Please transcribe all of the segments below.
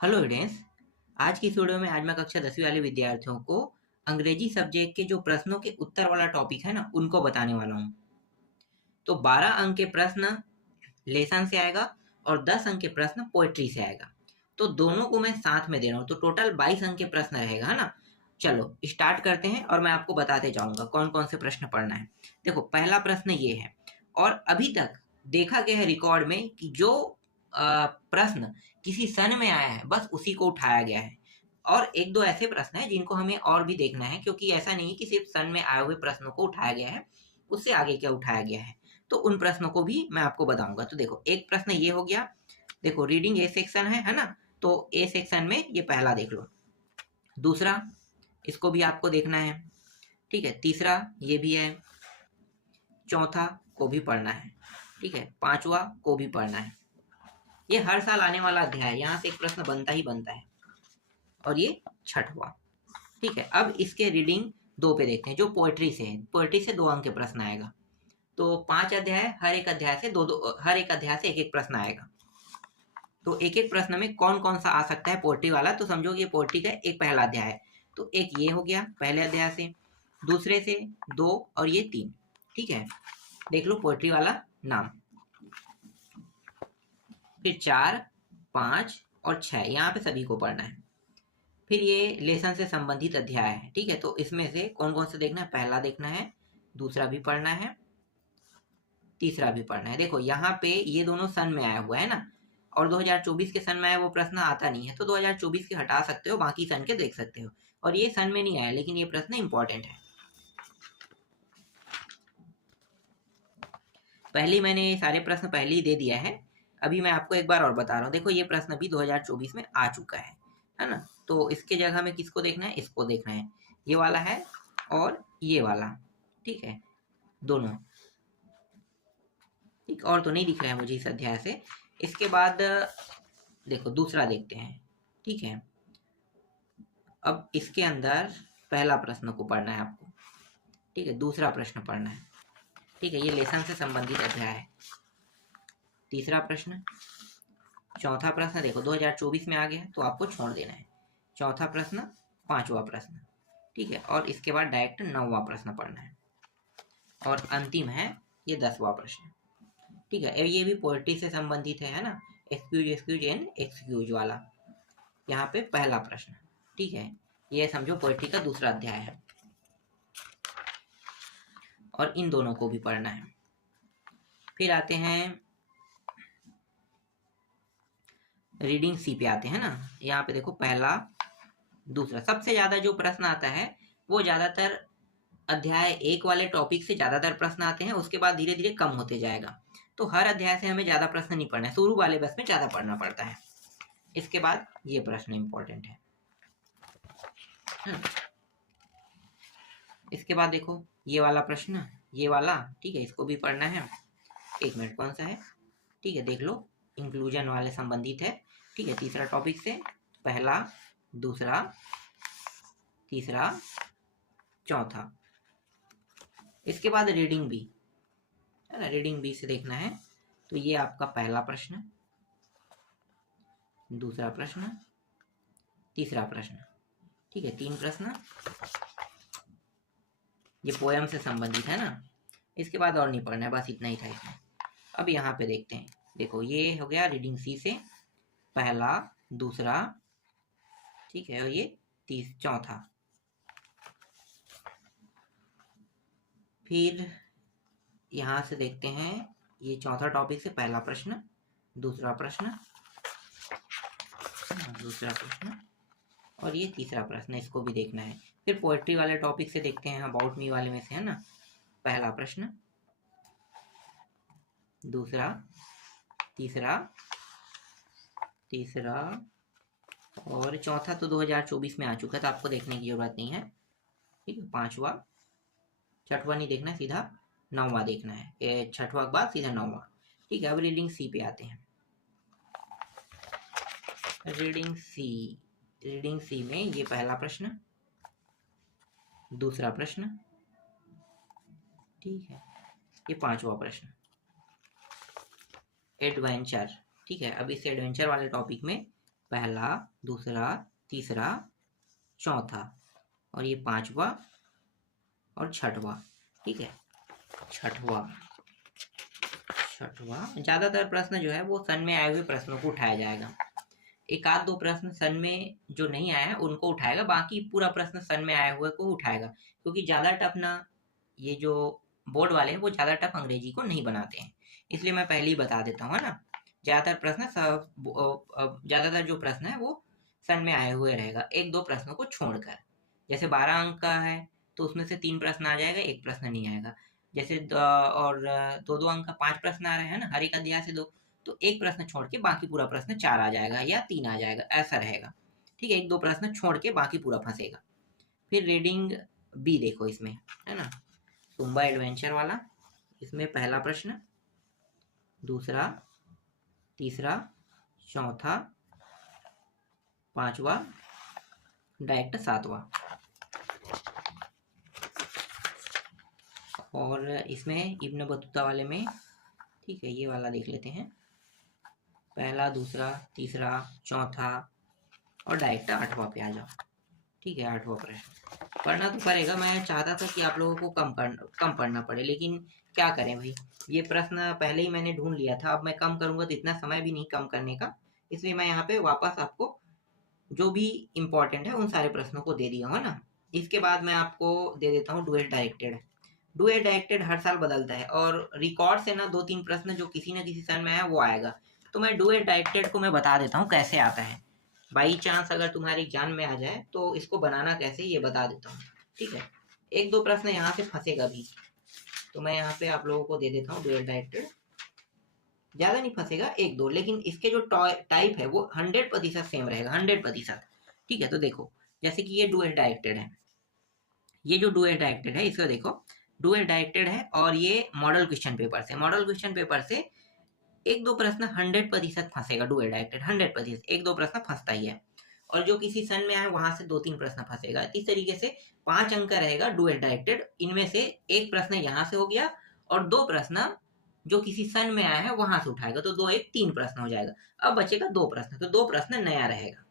Hello students. आज की इस वीडियो में आज मैं कक्षा 10वीं वाले विद्यार्थियों को अंग्रेजी सब्जेक्ट के जो प्रश्नों के उत्तर वाला टॉपिक है ना उनको बताने वाला हूँ। तो 12 अंक के प्रश्न लेसन से आएगा और 10 अंक के प्रश्न पोएट्री से आएगा। तो दोनों को मैं साथ में दे रहा हूँ, तो टोटल 22 अंक के प्रश्न रहेगा, है ना। चलो स्टार्ट करते हैं और मैं आपको बताते जाऊंगा कौन कौन से प्रश्न पढ़ना है। देखो पहला प्रश्न ये है, और अभी तक देखा गया है रिकॉर्ड में कि जो प्रश्न किसी सन में आया है बस उसी को उठाया गया है। और एक दो ऐसे प्रश्न हैं जिनको हमें और भी देखना है, क्योंकि ऐसा नहीं कि सिर्फ सन में आए हुए प्रश्नों को उठाया गया है, उससे आगे क्या उठाया गया है, तो उन प्रश्नों को भी मैं आपको बताऊंगा। तो देखो एक प्रश्न ये हो गया। देखो रीडिंग ए सेक्शन है ना, तो ए सेक्शन में ये पहला देख लो। दूसरा इसको भी आपको देखना है, ठीक है। तीसरा ये भी है। चौथा को भी पढ़ना है, ठीक है। पांचवा को भी पढ़ना है। ये हर साल आने वाला अध्याय है, यहाँ से एक प्रश्न बनता ही बनता है। और ये छठवा, ठीक है। अब इसके रीडिंग दो पे देखते हैं, जो पोएट्री से है। पोएट्री से 2 अंक के प्रश्न आएगा। तो 5 अध्याय, हर एक अध्याय से हर एक अध्याय से एक एक प्रश्न आएगा। तो एक एक प्रश्न में कौन कौन सा आ सकता है पोएट्री वाला, तो समझो कि ये पोएट्री का एक पहला अध्याय है। तो एक ये हो गया पहले अध्याय से, दूसरे से 2 और ये 3, ठीक है। देख लो पोएट्री वाला नाम। फिर 4, 5 और 6 यहाँ पे सभी को पढ़ना है। फिर ये लेसन से संबंधित अध्याय है, ठीक है। तो इसमें से कौन कौन सा देखना है, पहला देखना है, दूसरा भी पढ़ना है, तीसरा भी पढ़ना है। देखो यहाँ पे ये दोनों सन में आया हुआ है ना, और 2024 के सन में आया वो प्रश्न आता नहीं है, तो 2024 के हटा सकते हो, बाकी सन के देख सकते हो। और ये सन में नहीं आया, लेकिन ये प्रश्न इंपॉर्टेंट है। पहले मैंने सारे प्रश्न पहले ही दे दिया है, अभी मैं आपको एक बार और बता रहा हूँ। देखो ये प्रश्न भी 2024 में आ चुका है ना। तो इसके जगह में किसको देखना है, इसको देखना है। ये वाला है और ये वाला, ठीक है, दोनों। ठीक, और तो नहीं दिख रहा है मुझे इस अध्याय से। इसके बाद देखो दूसरा देखते हैं, ठीक है। अब इसके अंदर पहला प्रश्न को पढ़ना है आपको, ठीक है। दूसरा प्रश्न पढ़ना है, ठीक है। ये लेसन से संबंधित अध्याय है। तीसरा प्रश्न, चौथा प्रश्न देखो 2024 में आ गया है, तो आपको छोड़ देना है। चौथा प्रश्न, पांचवा प्रश्न, ठीक है। और इसके बाद डायरेक्ट 9वां प्रश्न पढ़ना है। और अंतिम है ये 10वां प्रश्न, ठीक है। ये भी पोएट्री से संबंधित है ना। एक्सक्यूज एक्सक्यूज एंड एक्सक्यूज वाला यहाँ पे पहला प्रश्न, ठीक है। ये समझो पोएट्री का दूसरा अध्याय है, और इन दोनों को भी पढ़ना है। फिर आते हैं रीडिंग सी पे आते हैं ना। यहाँ पे देखो पहला, दूसरा, सबसे ज्यादा जो प्रश्न आता है वो ज्यादातर अध्याय 1 वाले टॉपिक से ज्यादातर प्रश्न आते हैं, उसके बाद धीरे धीरे कम होते जाएगा। तो हर अध्याय से हमें ज्यादा प्रश्न नहीं पढ़ना है, शुरू वाले बस में ज्यादा पढ़ना पड़ता है। इसके बाद ये प्रश्न इंपॉर्टेंट है। इसके बाद देखो ये वाला प्रश्न, ये वाला, ठीक है, इसको भी पढ़ना है। 1 मिनट, कौन सा है, ठीक है, देख लो, इंक्लूजन वाले संबंधित है, ठीक है। तीसरा टॉपिक से पहला, दूसरा, तीसरा, चौथा। इसके बाद रीडिंग बी है ना, रीडिंग बी से देखना है। तो ये आपका पहला प्रश्न, दूसरा प्रश्न, तीसरा प्रश्न, ठीक है। 3 प्रश्न, ये पोयम से संबंधित है ना। इसके बाद और नहीं पढ़ना है, बस इतना ही था इसमें। अब यहाँ पे देखते हैं, देखो ये हो गया रीडिंग सी से पहला, दूसरा, ठीक है, और ये चौथा। फिर यहाँ से देखते हैं ये चौथा टॉपिक से पहला प्रश्न, दूसरा प्रश्न, दूसरा प्रश्न, और ये तीसरा प्रश्न, इसको भी देखना है। फिर पोएट्री वाले टॉपिक से देखते हैं, अबाउट मी वाले में से, है ना। पहला प्रश्न, दूसरा, तीसरा, तीसरा और चौथा तो 2024 में आ चुका है, तो आपको देखने की जरूरत नहीं है, ठीक है। पांचवा, छठवा नहीं देखना है, सीधा 9वां देखना है। छठवा के बाद सीधा 9वां, ठीक है। अब रीडिंग सी पे आते हैं। रीडिंग सी में ये पहला प्रश्न, दूसरा प्रश्न, ठीक है, ये पांचवा प्रश्न, एडवेंचर, ठीक है। अब इस एडवेंचर वाले टॉपिक में पहला, दूसरा, तीसरा, चौथा, और ये पांचवा और छठवा। ठीक है, छठवा ज्यादातर प्रश्न जो है वो सन में आए हुए प्रश्नों को उठाया जाएगा। एक आध दो प्रश्न सन में जो नहीं आया है उनको उठाएगा, बाकी पूरा प्रश्न सन में आए हुए को उठाएगा, क्योंकि ज्यादा टफ ना ये जो बोर्ड वाले हैं वो ज्यादा टफ अंग्रेजी को नहीं बनाते हैं, इसलिए मैं पहले ही बता देता हूँ, है ना। ज्यादातर जो प्रश्न है वो सन में आए हुए रहेगा, एक दो प्रश्नों को छोड़कर। जैसे 12 अंक का है तो उसमें से 3 प्रश्न आ जाएगा, एक प्रश्न नहीं आएगा। जैसे और 2-2 अंक का 5 प्रश्न आ रहे हैं ना, हर एक अध्याय से 2, तो एक प्रश्न छोड़ के बाकी पूरा प्रश्न 4 आ जाएगा या 3 आ जाएगा, ऐसा रहेगा। ठीक है, एक दो प्रश्न छोड़ के बाकी पूरा फंसेगा। फिर रीडिंग बी देखो इसमें, है ना, तुम्बा एडवेंचर वाला। इसमें पहला प्रश्न, दूसरा, तीसरा, चौथा, पांचवा, डायरेक्ट सातवां। और इसमें इब्न बतूता वाले में, ठीक है, ये वाला देख लेते हैं, पहला, दूसरा, तीसरा, चौथा और डायरेक्ट 8वां पे आ जाओ। ठीक है, 8वां प्रश्न पढ़ना तो पड़ेगा। मैं चाहता था कि आप लोगों को कम पढ़ना पड़े, लेकिन क्या करें भाई, ये प्रश्न पहले ही मैंने ढूंढ लिया था, अब मैं कम करूंगा तो इतना समय भी नहीं कम करने का, इसलिए मैं यहाँ पे वापस आपको जो भी इम्पोर्टेंट है उन सारे प्रश्नों को दे दिया हूँ, है ना। इसके बाद मैं आपको दे देता हूँ डुएट डायरेक्टेड। डुएट डायरेक्टेड हर साल बदलता है और रिकॉर्ड से ना 2-3 प्रश्न जो किसी न किसी सन में आया वो आएगा, तो मैं डुएट डायरेक्टेड को मैं बता देता हूँ कैसे आता है। बाई चांस अगर तुम्हारे एग्जाम में आ जाए तो इसको बनाना कैसे ये बता देता हूँ। ठीक है, एक दो प्रश्न यहाँ से फंसेगा भी, तो मैं यहाँ पे आप लोगों को दे देता हूँ डुएट डायरेक्टेड। ज्यादा नहीं फंसेगा, एक दो, लेकिन इसके जो टाइप है वो 100% सेम रहेगा, 100%। ठीक है, तो देखो जैसे कि ये डुएट डायरेक्टेड है, ये जो डुएट डायरेक्टेड है इसको देखो, डुएट डायरेक्टेड है और ये मॉडल क्वेश्चन पेपर से एक दो प्रश्न 100% फंसेगा डुएट डायरेक्टेड, 100%, एक दो प्रश्न फंसता ही है। और जो किसी सन में आए वहां से 2-3 प्रश्न फंसेगा। इस तरीके से 5 अंक का रहेगा डुएट डायरेक्टेड, इनमें से एक प्रश्न यहाँ से हो गया और 2 प्रश्न जो किसी सन में आया है वहां से उठाएगा, तो 2 1 3 प्रश्न हो जाएगा। अब बचेगा 2 प्रश्न, तो 2 प्रश्न नया रहेगा।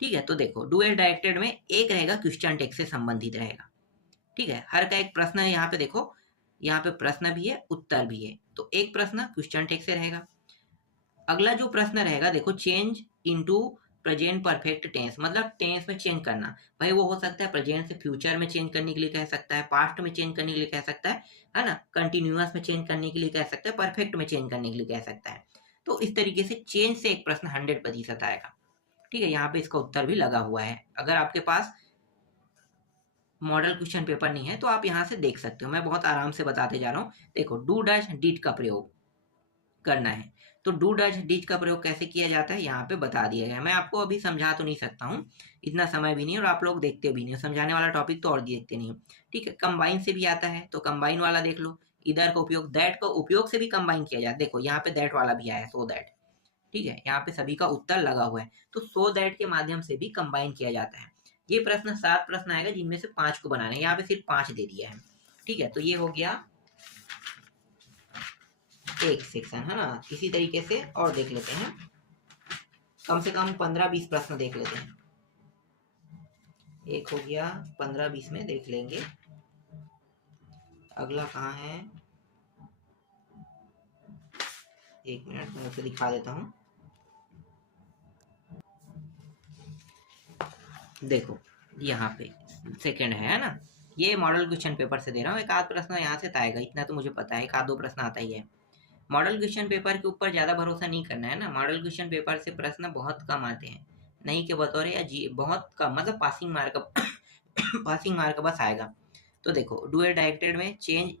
ठीक है, तो देखो डुएट डायरेक्टेड में एक रहेगा क्वेश्चन टेक्स्ट से संबंधित रहेगा। ठीक है, हर का एक प्रश्न है, यहाँ पे देखो, यहाँ पे प्रश्न भी है उत्तर भी है, तो एक प्रश्न क्वेश्चन टेक्स्ट से रहेगा। अगला जो प्रश्न रहेगा देखो, change into present perfect tense, मतलब टेंस में चेंज करना। भाई वो हो सकता है प्रेजेंट से फ्यूचर में चेंज करने के लिए कह सकता है, पास्ट में चेंज करने के लिए कह सकता है ना, कंटिन्यूअस में चेंज करने के लिए कह सकता है, परफेक्ट में चेंज करने के लिए कह सकता है। तो इस तरीके से चेंज से एक प्रश्न 100% आएगा। ठीक है, यहाँ पे इसका उत्तर भी लगा हुआ है। अगर आपके पास मॉडल क्वेश्चन पेपर नहीं है तो आप यहाँ से देख सकते हो, मैं बहुत आराम से बताते जा रहा हूँ। देखो, डू डैश डिड का प्रयोग करना है, तो डू डैश डिड का प्रयोग कैसे किया जाता है यहाँ पे बता दिया गया है। मैं आपको अभी समझा तो नहीं सकता हूँ, इतना समय भी नहीं, और आप लोग देखते भी नहीं, समझाने वाला टॉपिक तो और देखते नहीं। ठीक है, कंबाइन से भी आता है, तो कंबाइन वाला देख लो। इधर का उपयोग, दैट का उपयोग से भी कंबाइन किया जाता है। देखो यहाँ पे दैट वाला भी आया, सो दैट। ठीक है, यहाँ पे सभी का उत्तर लगा हुआ है, तो सो दैट के माध्यम से भी कंबाइन किया जाता है। ये प्रश्न 7 प्रश्न आएगा जिनमें से 5 को बनाना है, यहाँ पे सिर्फ 5 दे दिया है। ठीक है, तो ये हो गया एक सेक्शन, है ना। इसी तरीके से और देख लेते हैं, कम से कम 15-20 प्रश्न देख लेते हैं। एक हो गया, 15-20 में देख लेंगे। अगला कहाँ है, एक मिनट मैं उसे दिखा देता हूँ। देखो यहाँ पे सेकंड है ना, ये मॉडल क्वेश्चन पेपर से दे रहा हूँ। एक आध प्रश्न यहाँ से आएगा, इतना तो मुझे पता है, एक आध दो प्रश्न आता ही है। मॉडल क्वेश्चन पेपर के ऊपर ज्यादा भरोसा नहीं करना है ना, मॉडल क्वेश्चन पेपर से प्रश्न बहुत कम आते हैं, नहीं के बतौर या जी बहुत कम, मतलब पासिंग मार्क पासिंग मार्क बस आएगा। तो देखो डुएट डायरेक्टेड में चेंज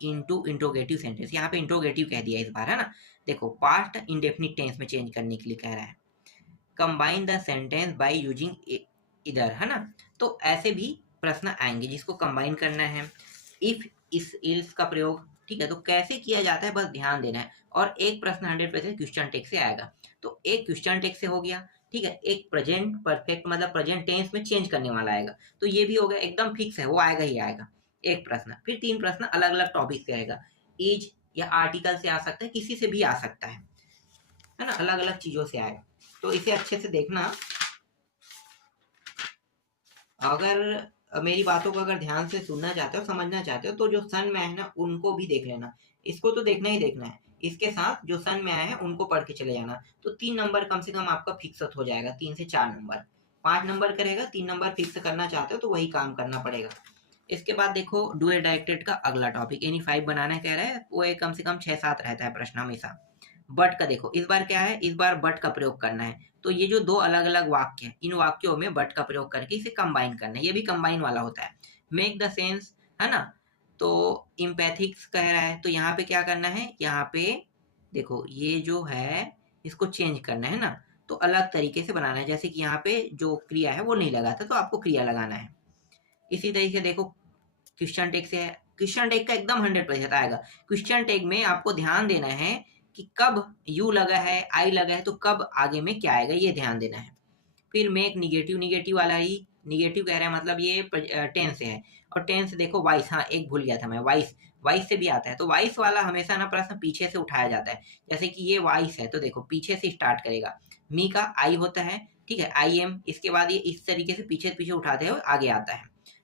इनटू इंट्रोगेटिव सेंटेंस, यहाँ पे इंट्रोगेटिव कह दिया इस बार, है ना। देखो पास्ट इंडेफिनिट टेंस में चेंज करने के लिए कह रहा है। Combine the sentence by using इधर, है ना। तो ऐसे भी प्रश्न आएंगे जिसको कंबाइन करना है। इफ इस इल्स का प्रयोग, ठीक है, तो कैसे किया जाता है बस ध्यान देना है। और एक प्रश्न 100% क्वेश्चन टेक्स्ट से आएगा, तो एक क्वेश्चन टेक्स्ट से हो गया। ठीक है, एक प्रेजेंट परफेक्ट मतलब प्रेजेंट टेंस में चेंज करने वाला आएगा, तो ये भी हो गया, एकदम फिक्स है, वो आएगा ही आएगा एक प्रश्न। फिर 3 प्रश्न अलग अलग टॉपिक से आएगा, इज या आर्टिकल से आ सकता है, किसी से भी आ सकता है ना, अलग अलग चीजों से आएगा। तो इसे अच्छे से देखना। अगर मेरी बातों को अगर ध्यान से सुनना चाहते हो, समझना चाहते हो, तो जो सन में है ना उनको भी देख लेना। इसको तो देखना ही देखना है, इसके साथ जो सन में आए हैं उनको पढ़ के चले जाना। तो 3 नंबर कम से कम आपका फिक्स हो जाएगा, 3 से 4 नंबर। 5 नंबर का रहेगा, 3 नंबर फिक्स करना चाहते हो तो वही काम करना पड़ेगा। इसके बाद देखो डुअल डायरेक्टेड का अगला टॉपिक, एनी 5 बनाना कह रहा है, वो एक कम से कम 6-7 रहता है प्रश्न हमेशा। बट का देखो इस बार क्या है, इस बार बट का प्रयोग करना है। तो ये जो 2 अलग अलग वाक्य हैं, इन वाक्यों में बट का प्रयोग करके इसे कंबाइन करना है। ये भी कंबाइन वाला होता है, मेक द सेंस, है ना। तो इम्पैथिक्स कह रहा है, तो यहाँ पे क्या करना है, यहाँ पे देखो ये जो है इसको चेंज करना है ना, तो अलग तरीके से बनाना है। जैसे कि यहाँ पे जो क्रिया है वो नहीं लगा था, तो आपको क्रिया लगाना है। इसी तरीके से देखो क्वेश्चन टेक से है, क्वेश्चन टेक का एकदम 100% आएगा। क्वेश्चन टेक में आपको ध्यान देना है कि कब यू लगा है, आई लगा है, तो कब आगे में क्या आएगा, ये ध्यान देना है। फिर मेक निगेटिव, निगेटिव वाला ही निगेटिव कह रहा है, मतलब ये टेंस है। और टेंस देखो वाइस, हाँ एक भूल गया था मैं, वाइस, वाइस से भी आता है। तो वाइस वाला हमेशा ना प्रश्न पीछे से उठाया जाता है। जैसे कि ये वाइस है, तो देखो पीछे से स्टार्ट करेगा। मी का आई होता है, ठीक है, आई एम, इसके बाद ये इस तरीके से पीछे पीछे उठाते हुए आगे आता है,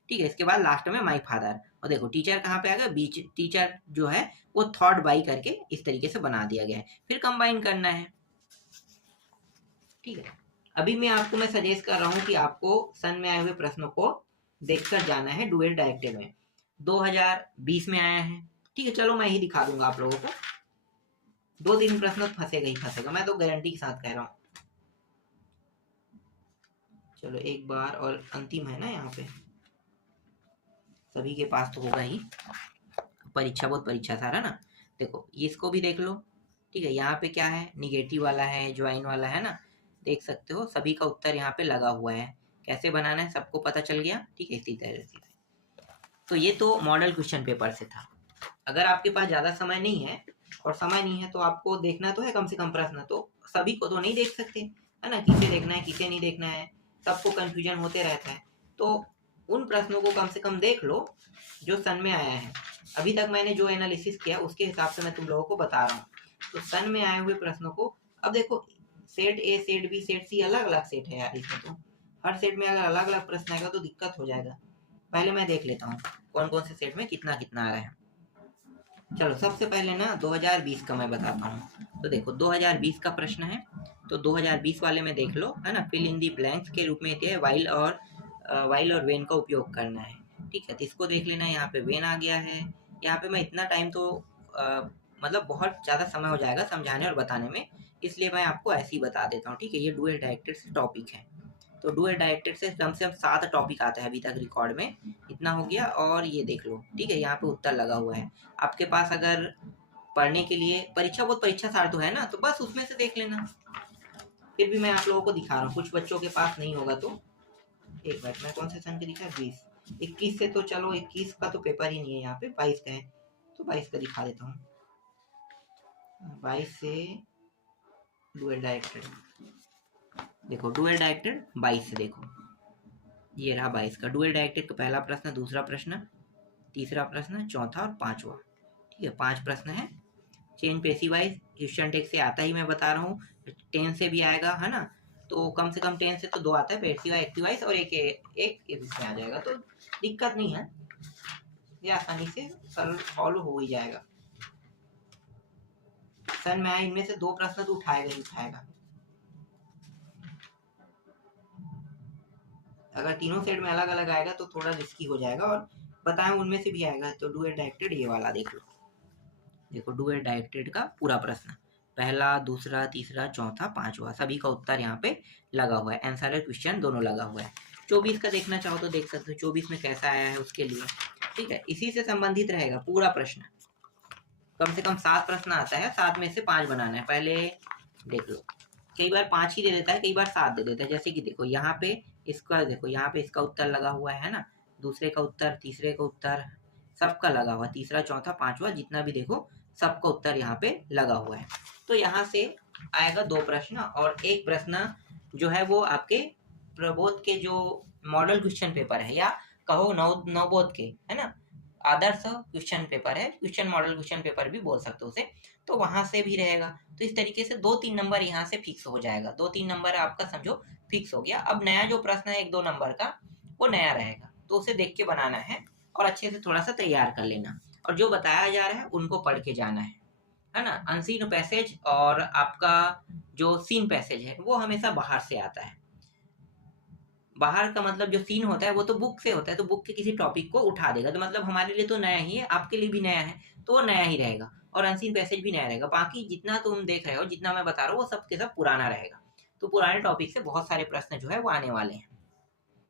ठीक है। इसके बाद लास्ट में माई फादर। और देखो टीचर कहाँ पे आ गया, बीच, टीचर जो है वो थॉट बाई करके इस तरीके से बना दिया गया है। फिर कंबाइन करना है, ठीक है। अभी मैं सजेस्ट कर रहा हूँ कि आपको सन में आए हुए प्रश्नों को देखकर जाना है डुअल डायरेक्टिव में। 2020 में आया है, ठीक है। चलो मैं ही दिखा दूंगा आप लोगों को, 2-3 प्रश्न फंसेगा ही फंसेगा, मैं तो गारंटी के साथ कह रहा हूँ। चलो एक बार, और अंतिम है ना यहाँ पे, सभी के पास तो होगा ही, परीक्षा बहुत परीक्षा सारा ना। देखो इसको भी देख लो, ठीक है। यहाँ पे क्या है, निगेटिव वाला है, ज्वाइन वाला है ना, देख सकते हो सभी का उत्तर यहाँ पे लगा हुआ है। कैसे बनाना है सबको पता चल गया, ठीक है। इसी तरह से तो ये तो मॉडल क्वेश्चन पेपर से था। अगर आपके पास ज़्यादा समय नहीं है, और समय नहीं है तो आपको देखना तो है कम से कम प्रश्न, तो सभी को तो नहीं देख सकते, है ना, किसे देखना है किसे नहीं देखना है, सबको कन्फ्यूजन होते रहता है। तो उन प्रश्नों को कम से कम देख लो जो सन में आया है। अभी तक मैंने जो एनालिसिस किया उसके हिसाब से मैं तुम लोगों को बता रहा हूँ। तो सन में आए हुए प्रश्नों को, अब देखो set A, set B, set C, अलग अलग सेट है यार इसमें। तो हर सेट में अगर अलग अलग प्रश्न आएगा तो दिक्कत हो जाएगा। पहले मैं देख लेता हूँ कौन कौन से सेट में कितना कितना आ रहा है। चलो सबसे पहले ना 2020 का मैं बताता हूँ। तो देखो 2020 का प्रश्न है, तो 2020 वाले में देख लो, है ना, फिल इन दी ब्लैंक्स के रूप में दिया है, वाइल और वेन का उपयोग करना है, ठीक है। तो इसको देख लेना, यहाँ पे वेन आ गया है। यहाँ पे मैं इतना टाइम तो मतलब बहुत ज़्यादा समय हो जाएगा समझाने और बताने में, इसलिए मैं आपको ऐसे ही बता देता हूँ, ठीक है। ये डुअल डायरेक्टेड से टॉपिक है, तो डुअल डायरेक्टेड से कम 7 टॉपिक आता है अभी तक रिकॉर्ड में, इतना हो गया। और ये देख लो, ठीक है, यहाँ पे उत्तर लगा हुआ है। आपके पास अगर पढ़ने के लिए परीक्षा बहुत परीक्षा सार तो है ना, तो बस उसमें से देख लेना। फिर भी मैं आप लोगों को दिखा रहा हूँ, कुछ बच्चों के पास नहीं होगा तो एक मिनट, मैं कौन से सन के दिखा, 20, 21 से, तो चलो 21 का तो पेपर ही नहीं है यहाँ पे, 22 का है, तो 22 का दिखा देता हूँ। 22 से डुअल डायरेक्टेड, देखो डुअल डायरेक्टेड 22 से, देखो ये रहा 22 का डुअल डायरेक्टेड का पहला प्रश्न, दूसरा प्रश्न, तीसरा प्रश्न, चौथा और पांचवा, ठीक है। 5 प्रश्न है। Change passive voice question tag से आता ही, मैं बता रहा हूँ, 10 से भी आएगा, है ना। तो कम से कम 10 से तो 2 आता है, पेसिव एक्टिव वाइज, और एक इसमें आ जाएगा, तो दिक्कत नहीं है, ये आसानी से सॉल्व हो ही जाएगा। सर मैं इनमें से 2 प्रश्न तो उठाएगा ही उठाएगा। अगर तीनों सेट में अलग अलग आएगा तो थोड़ा रिस्की हो जाएगा, और बताएं उनमें से भी आएगा। तो डुअल डायरेक्टेड ये वाला देख लो, देखो डुअल डायरेक्टेड का पूरा प्रश्न, पहला, दूसरा, तीसरा, चौथा, पांचवा, सभी का उत्तर यहाँ पे लगा हुआ है, आंसर है क्वेश्चन दोनों लगा हुआ है। 24 का देखना चाहो तो देख सकते हो, 24 में कैसा आया है उसके लिए, ठीक है। इसी से संबंधित रहेगा पूरा प्रश्न, कम से कम 7 प्रश्न आता है, 7 में से 5 बनाना है। पहले देख लो, कई बार 5 ही दे देता है, कई बार 7 दे देता है। जैसे कि देखो यहाँ पे इसका, देखो यहाँ पे इसका उत्तर लगा हुआ है ना, दूसरे का उत्तर, तीसरे का उत्तर, सबका लगा हुआ, तीसरा, चौथा, पांचवा, जितना भी देखो सबका उत्तर यहाँ पे लगा हुआ है। तो यहाँ से आएगा 2 प्रश्न, और एक प्रश्न जो है वो आपके प्रबोध के जो मॉडल क्वेश्चन पेपर है, या कहो नवबोध के, है ना, आदर्श क्वेश्चन पेपर है, क्वेश्चन मॉडल क्वेश्चन पेपर भी बोल सकते हो उसे। तो वहां से भी रहेगा। तो इस तरीके से 2-3 नंबर यहाँ से फिक्स हो जाएगा, 2-3 नंबर आपका समझो फिक्स हो गया। अब नया जो प्रश्न है 1-2 नंबर का वो नया रहेगा, तो उसे देख के बनाना है और अच्छे से थोड़ा सा तैयार कर लेना, और जो बताया जा रहा है उनको पढ़ के जाना है ना। अनसीन पैसेज और आपका जो सीन पैसेज है वो हमेशा बाहर से आता है। बाहर का मतलब जो सीन होता है वो तो बुक से होता है, तो बुक के किसी टॉपिक को उठा देगा, तो मतलब हमारे लिए तो नया ही है, आपके लिए भी नया है, तो वो नया ही रहेगा। और अनसीन पैसेज भी नया रहेगा। बाकी जितना तुम देख रहे हो, जितना मैं बता रहा हूँ, वो सब के सब पुराना रहेगा। तो पुराने टॉपिक से बहुत सारे प्रश्न जो है वो आने वाले हैं।